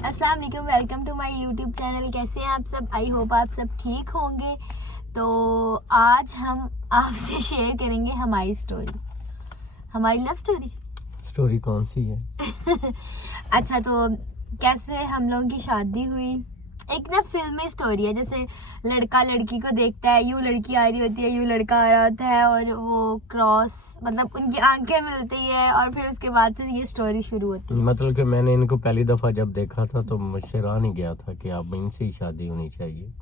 अस्सलाम वालेकुम, welcome to my YouTube channel. कैसे हैं आप सब? आई होप आप सब ठीक होंगे। तो आज हम आपसे शेयर करेंगे हमारी स्टोरी, हमारी लव स्टोरी। स्टोरी कौन सी है? अच्छा, तो कैसे हम लोगों की शादी हुई, एक ना फिल्मी स्टोरी है। जैसे लड़का लड़की को देखता है, यूं लड़की आ रही होती है, यूं लड़का आ रहा होता है, और वो क्रॉस मतलब उनकी आंखें मिलती है, और फिर उसके बाद से ये स्टोरी शुरू होती है। मतलब कि मैंने इनको पहली दफा जब देखा था तो मुझसे रहा नहीं गया था कि अब इनसे ही शादी होनी चाहिए।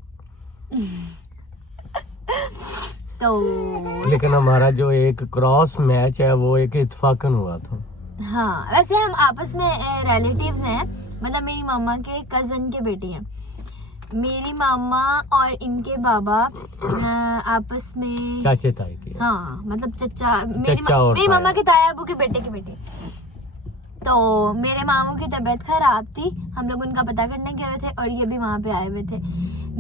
तो लेकिन हमारा जो एक क्रॉस मैच है वो एक इत्तेफाकन हुआ था। हाँ, वैसे हम आपस में रिलेटिव्स हैं, मतलब मेरी मामा के कजन के बेटे हैं। मेरी मामा और इनके बाबा आपस में चाचे ताए के। हाँ, मतलब चचा, चचा और मेरी मामा के ताया अबू के बेटे के बेटे। तो मेरे मामू की तबीयत खराब थी, हम लोग उनका पता करने गए हुए थे और ये भी वहाँ पे आए हुए थे।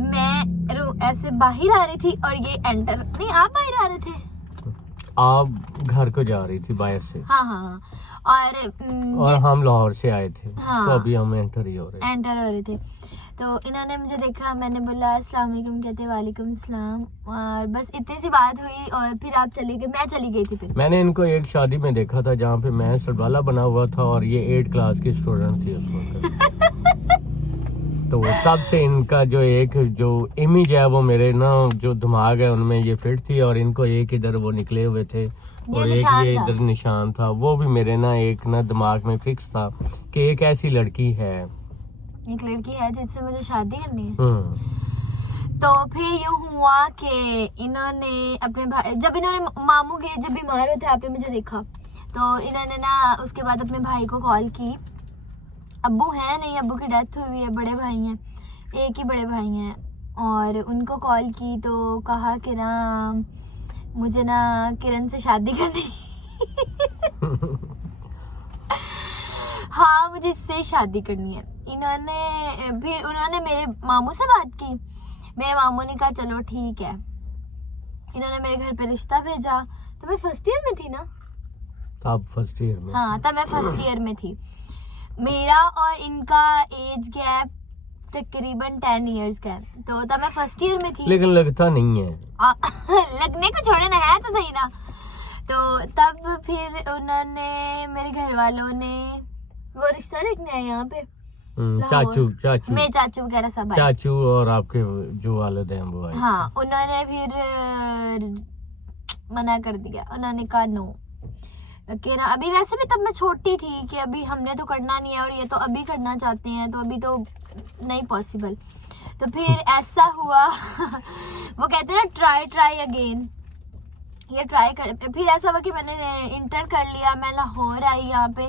मैं ऐसे बाहर आ रही थी और ये एंटर नहीं, आप बाहर आ रहे थे, आप घर को जा रही थी बाहर से। हाँ हाँ हाँ। और हम लाहौर से आए थे। हाँ, तो अभी हम एंटर हो रहे थे। तो इन्होंने मुझे देखा, मैंने बोला अस्सलाम वालेकुम, कहते वालेकुम सलाम, और बस इतनी सी बात हुई और फिर आप चले गए, मैं चली गई थी। फिर मैंने इनको एक शादी में देखा था जहाँ पे मैं सरबाला बना हुआ था और ये 8 क्लास की स्टूडेंट थी उस वक्त। तो तब से इनका जो इमेज है वो मेरे ना जो दिमाग है उनमें ये फिट थी, और इनको एक इधर वो निकले हुए थे और एक ये इधर निशान था, वो भी मेरे ना एक ना दिमाग में फिक्स था कि एक ऐसी लड़की है, एक लड़की है जिससे मुझे शादी करनी है। तो फिर यूँ हुआ कि इन्होंने अपने भाई, जब इन्होंने मामू के जब बीमार होते आपने मुझे देखा, तो इन्होंने ना उसके बाद अपने भाई को कॉल की। अब्बू है नहीं, अब्बू की डेथ हुई है, बड़े भाई हैं, एक ही बड़े भाई हैं, और उनको कॉल की तो कहा कि ना मुझे ना किरण से शादी करनी। हाँ, मुझे इससे शादी करनी है। फिर उन्होंने मेरे मामू से बात की, मेरे मामू ने कहा चलो ठीक है। इन्होंने मेरे घर पे रिश्ता भेजा। तो मैं फर्स्ट ईयर में थी ना, तब फर्स्ट ईयर में। हाँ, तब मैं फर्स्ट ईयर में थी। मेरा और इनका एज गैप तकरीबन 10 इयर्स का है, तो तब मैं फर्स्ट ईयर में थी। लेकिन लगता नहीं है। लगने को छोड़े ना, है तो सही ना। तो तब फिर उन्होंने, मेरे घर वालों ने वो रिश्ता देखने आए यहाँ पे, चाचू मेरे चाचू वगैरह सब आए। चाचू और आपके जो वालिद हैं वो आए। हाँ, उन्होंने फिर मना कर दिया, उन्होंने कहा नो, कि ना अभी, वैसे भी तब मैं छोटी थी कि अभी हमने तो करना नहीं है, और ये तो अभी करना चाहते हैं, तो अभी तो नहीं पॉसिबल। तो फिर ऐसा हुआ। वो कहते हैं ना ट्राई अगेन, ये ट्राई कर। फिर ऐसा हुआ कि मैंने इंटर कर लिया, मैं लाहौर आई, यहाँ पे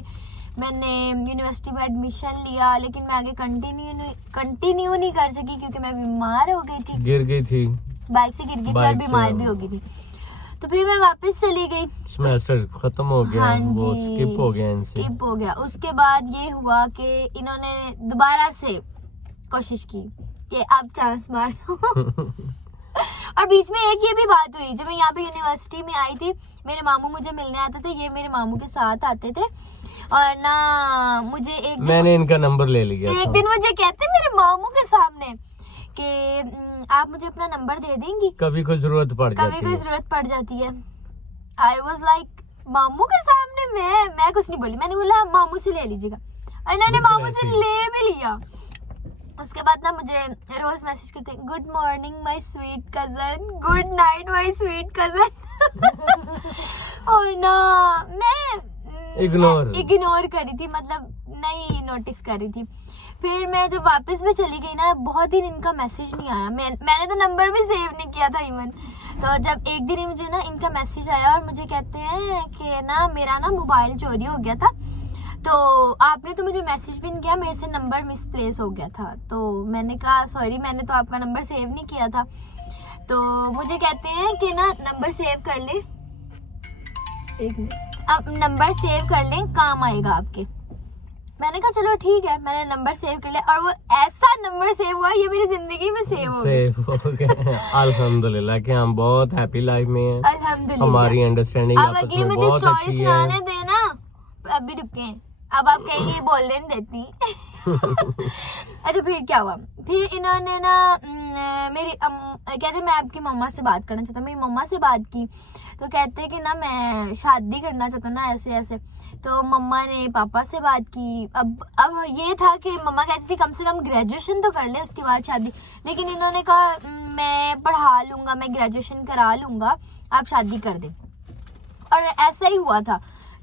मैंने यूनिवर्सिटी में एडमिशन लिया, लेकिन मैं आगे कंटिन्यू नहीं कर सकी क्योंकि मैं बीमार हो गई थी, गिर गई थी, बाइक से गिर गई थी और बीमार भी हो गई थी। तो फिर मैं वापस चली गई, सेमेस्टर खत्म हो गया। हाँ, वो स्किप हो गया। उसके बाद ये हुआ कि इन्होंने दोबारा से कोशिश की कि अब चांस मार दो। और बीच में एक ये भी बात हुई, जब मैं यहाँ पे यूनिवर्सिटी में आई थी, मेरे मामू मुझे मिलने आते थे, ये मेरे मामू के साथ आते थे, और ना मुझे एक मैंने इनका नंबर ले लिया। एक दिन मुझे कहते मेरे मामू के सामने कि आप मुझे अपना नंबर दे देंगी, कभी कोई जरूरत पड़ जाती है। आई वाज लाइक, मामू के सामने मैं कुछ नहीं बोली, मैंने बोला मामू से ले लीजिएगा, और इन्होंने मामू से ले भी लिया। उसके बाद ना मुझे रोज मैसेज करते, good morning my sweet cousin, good night my sweet cousin. और ना मैं इग्नोर करी थी, मतलब नहीं नोटिस करी थी। फिर मैं जब वापस भी चली गई ना, बहुत दिन इनका मैसेज नहीं आया, मैंने तो नंबर भी सेव नहीं किया था इवन। तो जब एक दिन मुझे ना इनका मैसेज आया और मुझे कहते हैं कि ना मेरा ना मोबाइल चोरी हो गया था, तो आपने तो मुझे मैसेज भी नहीं किया, मेरे से नंबर मिसप्लेस हो गया था। तो मैंने कहा सॉरी, मैंने तो आपका नंबर सेव नहीं किया था। तो मुझे कहते हैं कि ना नंबर सेव कर ले, एक मिनट, अब नंबर सेव कर लें, काम आएगा आपके। मैंने कहा चलो ठीक है, मैंने नंबर सेव कर लिया, और वो ऐसा नंबर सेव हुआ, ये मेरी जिंदगी में सेव हो गया। अल्हम्दुलिल्लाह कि हम बहुत हैप्पी लाइफ में हैं। अल्हम्दुलिल्लाह। हमारी अंडरस्टैंडिंग अब अगली मुझे स्टोरी सुनाने देना, अभी रुके, अब आप कहेंगे बोलने नहीं देती। अच्छा फिर क्या हुआ, फिर इन्होंने ना मेरी कहते मैं आपकी मम्मा से बात करना चाहता हूँ, मेरी मम्मा से बात की तो कहते कि ना मैं शादी करना चाहता हूँ ना ऐसे ऐसे। तो मम्मा ने पापा से बात की। अब ये था कि मम्मा कहती थी कम से कम ग्रेजुएशन तो कर ले उसके बाद शादी, लेकिन इन्होंने कहा मैं पढ़ा लूँगा, मैं ग्रेजुएशन करा लूँगा, आप शादी कर दें। और ऐसा ही हुआ था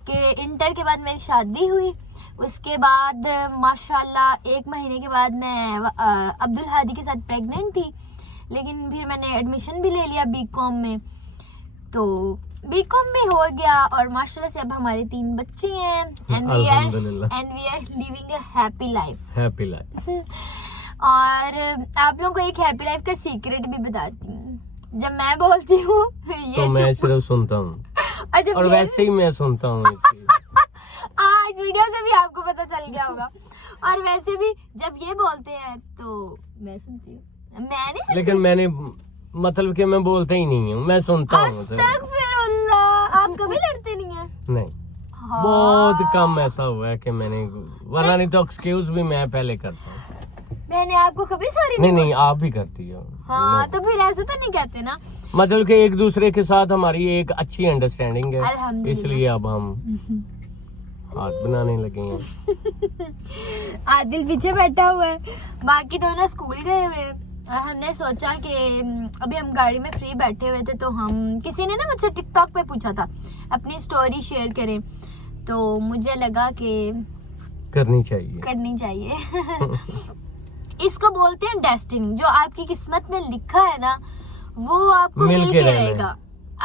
कि इंटर के बाद मेरी शादी हुई। उसके बाद माशाल्लाह 1 महीने के बाद मैं अब्दुल हादी के साथ प्रेग्नेंट थी, लेकिन फिर मैंने एडमिशन भी ले लिया बीकॉम में, तो बीकॉम भी हो गया और माशाल्लाह से अब हमारे 3 बच्चे हैं and we are living a happy life. और आप लोगों को एक हैप्पी लाइफ का सीक्रेट भी बताती हूँ, जब मैं बोलती हूँ तो मैं सिर्फ सुनता हूँ और वैसे ही मैं सुनता हूँ। इस वीडियो से भी आपको पता चल गया होगा। और वैसे भी जब ये बोलते हैं तो मैं सुनती हूँ, मैं नहीं सुनती। लेकिन मैंने मतलब कि मैं बोलता ही नहीं हूँ, मैं सुनता हूँ। अस्तगफिरुल्लाह, आप कभी लड़ते नहीं हैं? नहीं, हाँ। बहुत कम ऐसा हुआ है कि मैंने, वरना नहीं तो एक्सक्यूज भी मैं पहले करता हूँ। मैंने आपको कभी सॉरी नहीं आप भी करती हो। हाँ तो फिर ऐसे तो नहीं कहते ना, मतलब कि एक दूसरे के साथ हमारी एक अच्छी अंडरस्टैंडिंग है, अल्हम्दुलिल्लाह। इसलिए अब हम हाथ बनाने लगे हैं। आदिल पीछे बैठा हुआ है, बाकी दोनों स्कूल गए हुए हैं। हमने सोचा कि अभी हम गाड़ी में फ्री बैठे हुए थे तो हम, किसी ने ना मुझसे टिकटॉक पे पूछा था अपनी स्टोरी शेयर करें, तो मुझे लगा कि करनी चाहिए। इसको बोलते हैं डेस्टिनी, जो आपकी किस्मत में लिखा है ना वो आपको मिल के रहेगा।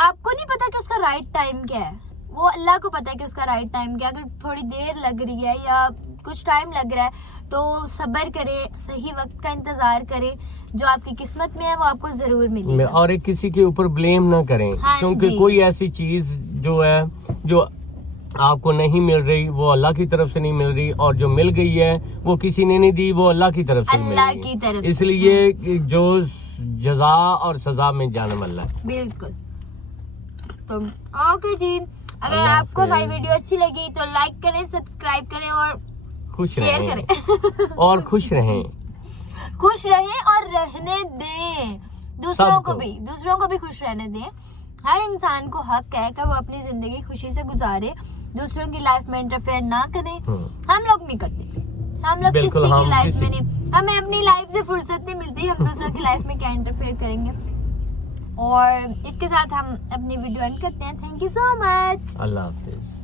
आपको नहीं पता कि उसका राइट टाइम क्या है, वो अल्लाह को पता है कि उसका राइट टाइम क्या है। अगर थोड़ी देर लग रही है या कुछ टाइम लग रहा है तो सब्र करें, सही वक्त का इंतजार करें, जो आपकी किस्मत में है वो आपको जरूर मिलेगा। और एक किसी के ऊपर ब्लेम ना करें, हाँ क्योंकि कोई ऐसी चीज जो है जो आपको नहीं मिल रही वो अल्लाह की तरफ से नहीं मिल रही, और जो मिल गई है वो किसी ने नहीं दी, वो अल्लाह की तरफ से मिल अल्लाह रही की है। तरफ। इसलिए जो जजा और सजा में जाने वाला है। बिल्कुल। तो ओके जी, अगर आपको हमारी वीडियो अच्छी लगी तो लाइक करें, सब्सक्राइब करें और खुश शेयर करें। और खुश रहें और रहने दें दूसरों को भी खुश रहने दें। हर इंसान को हक है कि वो अपनी जिंदगी खुशी से गुजारे, दूसरों की लाइफ में इंटरफेयर ना करें। हम लोग नहीं करते, हम लोग किसी की लाइफ में नहीं, हमें अपनी लाइफ से फुर्सत नहीं मिलती, हम दूसरों की लाइफ में क्या इंटरफेयर करेंगे। और इसके साथ हम अपनी वीडियो एंड करते हैं। Thank you so much. Allah Hafiz.